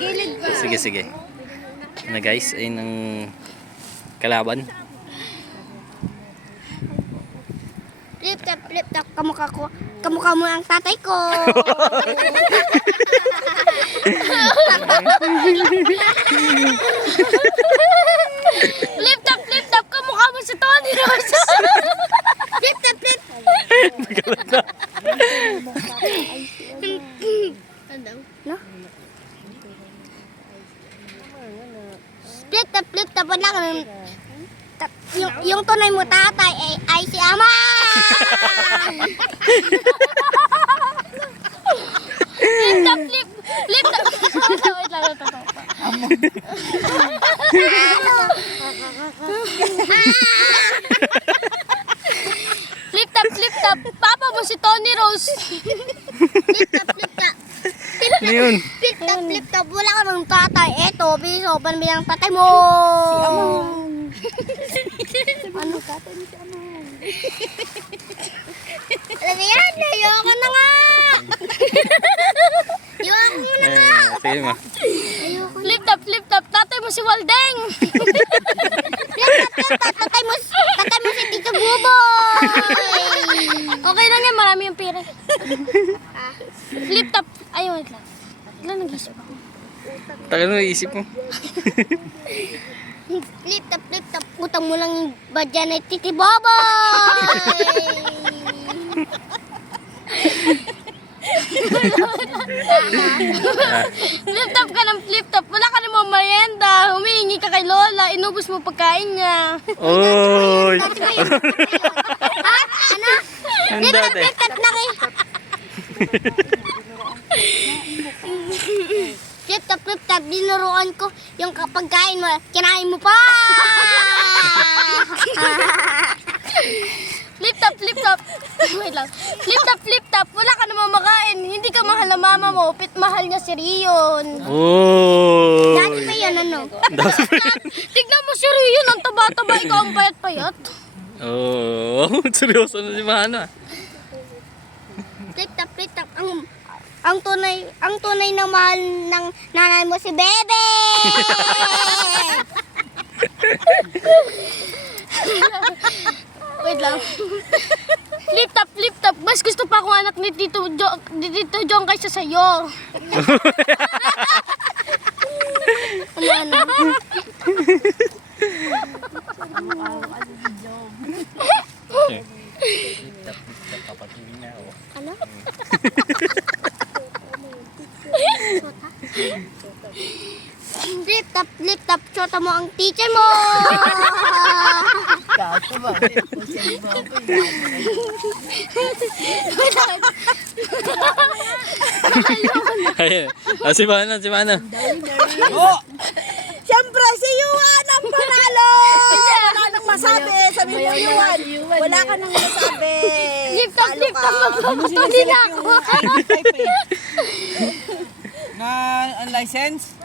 gilid ba? Sige, sige. Na guys, ayun ang kalaban. Flip top, kamukha mo ang tatay ko. Flip top, kamukha mo si Tony Rose. Flip top. No? Flip top, wala ka nang... Yung tunay mo tatay ay si ama. Flip top. Wait lang, ito. Flip top. Papa mo si Tony Rose. Flip top. Ano yun? Flip top. Wala ka ng tatay. Eto, biso, panbilang tatay mo. Ano tatay ni si Amang? Alam mo yan, ayoko na nga. Ayoko na nga. Sige ma. Flip top, tatay mo si Waldeng. Flip top, tatay mo si Tito Buboy. Okay lang yan, marami yung pira. Flip top, ayun, wait lang. Wala nag-isip ako. Tagal mo isip mo. Flip top, utang mo lang yung badya na Titi Boboy. Flip top, wala ka namang merienda. Humihingi ka kay Lola, inubos mo pagkain niya. Oy! Ha? Ano? Ang dati. Flip top na kayo. Flip top, dinuruan ko yung pagkain mo, kinain mo pa! Flip top. Wait lang. Flip top, wala ka namang makain. Hindi ka mahal na mama mo, mahal niya si Rion. Oy! Dati pa yan, ano? Tignan mo si Rion, ang taba-taba, ikaw ang payat-payat. Oh, seryoso na si Mahana. Flip top, ang tunay na mahal ng nanay mo si Bebe! Wait lang. Flip top. Mas gusto pa akong anak ni Tito Jong kaysa sa'yo. Ano? Ano? Flip top, tsota mo ang teacher mo! Kaso ba? Ayun. Ah, si Mahana. Oh! Siyempre, si Yuan ang panalo! Wala nang masabi. Sabi mo, Yuan. Wala ka nang masabi. Flip top, magpapatuloy na ako. Na unlicensed?